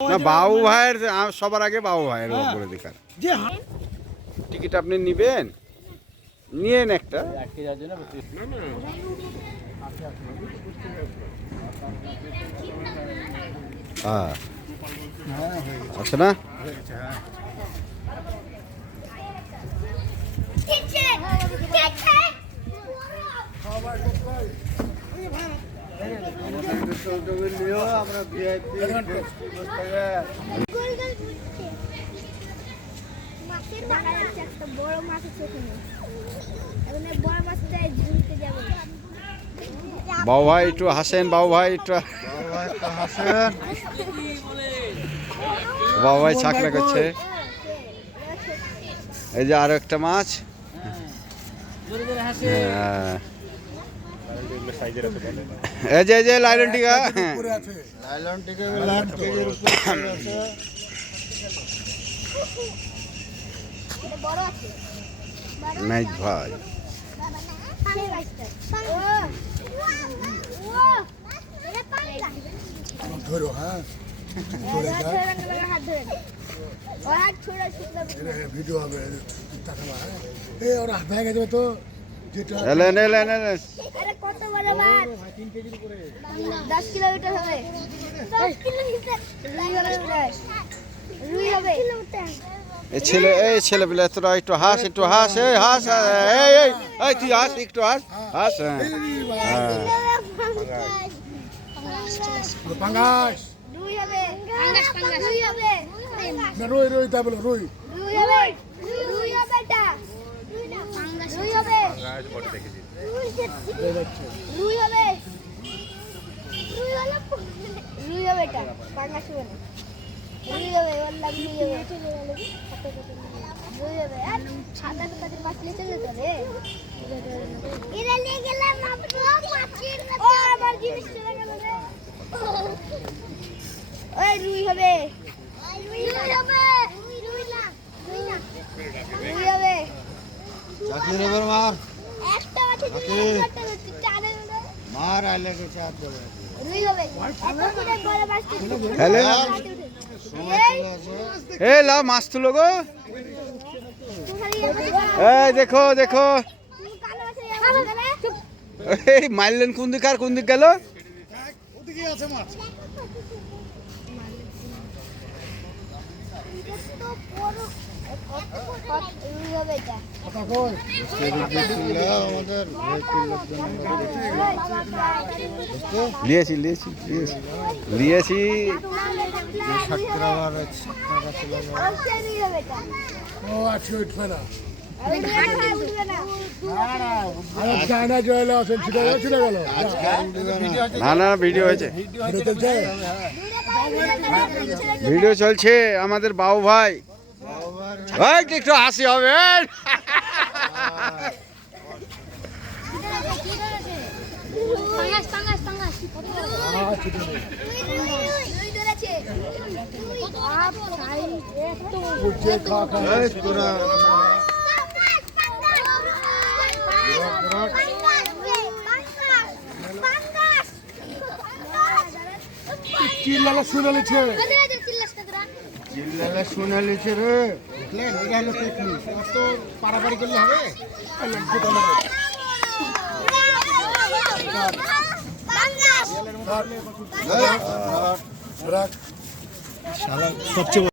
না বাবু ভাইয়ের সবার আগে বাবু ভাইয়ের হ্যাঁ। অগ্রাধিকার টিকিট আপনি নিবেন? নিয়েন একটা। হ্যাঁ আছে না? মাছের বাগান আছে একটা বড় মাছ আছে ওখানে বড় মাছটা ঝুলতে যাব। বাবু ভাই একটু হাসেন বাবু ভাই একটু হাসেন। বাবু ভাই চাকরা করছে এই যে আরও একটা মাছ। হ্যাঁ। এই যে এই যে লাইলন টিকা। উপরে আছে এটা বড় আছে নাই ভাই। পানি মাছটা ও ও এটা পানি ধরো হ্যাঁ। হাত ধরে নে। হাত ছোড়া ছোড়া ভিডিও হবে তাকাবা এ ওরা ভেঙে যাবে তো। যেটা এলেন এলেন এলেন আরে কত বড় মাছ দশ কিলোমিটার হবে। দশ কিলোমিটার? রুই হবে। প্রায়। রুই হবে এই ছেলে এই ছেলে পেলে তোরা একটু হাস একটু হাস এই হাস এই এই এই তুই হাস একটু হাস হাস হ্যাঁ। হ্যাঁ। পাঙ্গাস। রুই হবে। রুই হবে রই রই তা বলো রই। রুই হবে। রুই হবে এটা। সাদা কাদের মাছ নিয়ে চলে তো রে এরা নিয়ে গেলাম মাছের ও আমার জিনিস চলে গেল রে ওই রুই হবে রুই হবে রুই না রুই না রুই হবে চাকরির এবার মার একটা আছে একটা হচ্ছে চারে মার আইলে দেবে এ লাও মাছ তুলো গো। এই দেখো দেখো। এই মারলেন কোন দিক আর কোন দিক গেল? মাছ। নিয়েছি নিয়েছি নিয়েছি নিয়েছি ও আজকে উঠবে না না না ভিডিও হয়েছে। ভিডিও চলছে। আমাদের বাবু ভাই একটু হাসি হবে চিল্লালে শুনে লিছে চিল্লালে শুনে লিছে রে। দেখলেন এটা হলো টেকনিক অত পারাপারি করলে হবে? রাখ সবচেয়ে